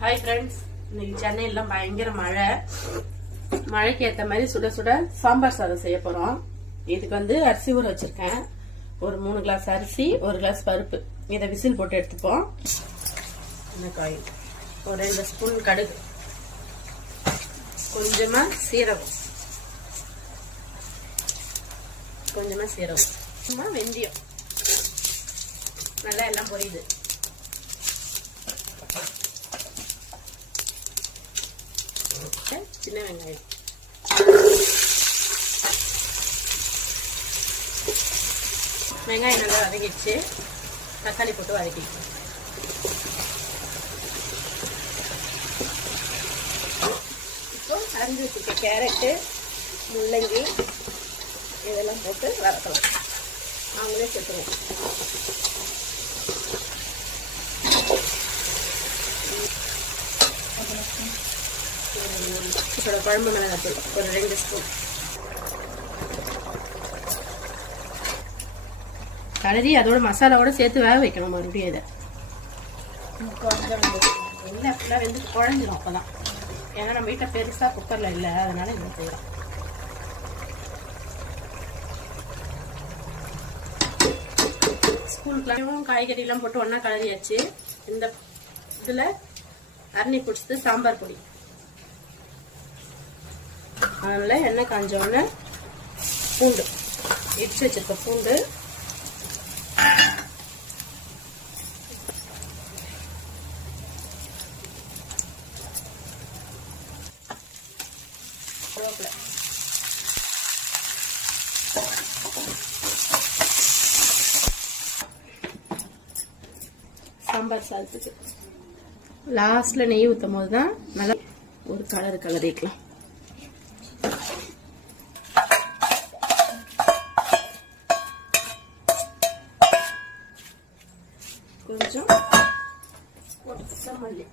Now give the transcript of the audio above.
Hi friends, இன்னைக்கு சென்னையிலாம் பயங்கர மழைக்கு ஏற்ற மாதிரி சுட சுட சாம்பார் சாதம் செய்ய போறோம். இதுக்கு அரிசி ஊற வச்சிருக்கேன். ஒரு 3 கிளாஸ் அரிசி, 1 கிளாஸ் பருப்பு. இதை விசில் போட்டு எடுத்துப்போம். காய், ஒரு 2 ஸ்பூன் கடுகு, கொஞ்சமா சீரகம், வெந்தயம். நல்லா எல்லாம் பொரியுது. சின்ன வெங்காயம், நல்லா வதங்கிடுச்சு. தக்காளி போட்டு வதக்கிக்கலாம். இப்போ அரிஞ்சு வச்சுக்க கேரட்டு, முள்ளங்கி இதெல்லாம் போட்டு வதக்கலாம். அவங்களே சேர்த்துருவோம். இதோட குழம்பு மிளகாத்தூள் ஒரு 2 ஸ்பூன். கலரி அதோட மசாலாவோட சேர்த்து வேக வைக்கணும். மறுபடியும் இதை எண்ணெய் ஃபுல்லாக வெந்து குழஞ்சிடும். அப்போதான், ஏன்னா நம்ம வீட்டில் பெருசாக குக்கரில் இல்லை, அதனால இதை செய்யலாம். ஸ்கூலுக்குலாம் காய்கறிலாம் போட்டு ஒன்றா கலரியாச்சு. இந்த இதில் அரணி பிடிச்சது சாம்பார் பொடி. அதில் எண்ணெய் காஞ்சோடனே பூண்டு இடிச்சு வச்சிருக்க பூண்டு, கருவேப்பிலை, சாம்பார் சாதத்துக்கு லாஸ்ட்ல நெய் ஊற்றும் போது தான் நல்லா ஒரு கலரிக்கலாம். கொஞ்சம் மல்லி.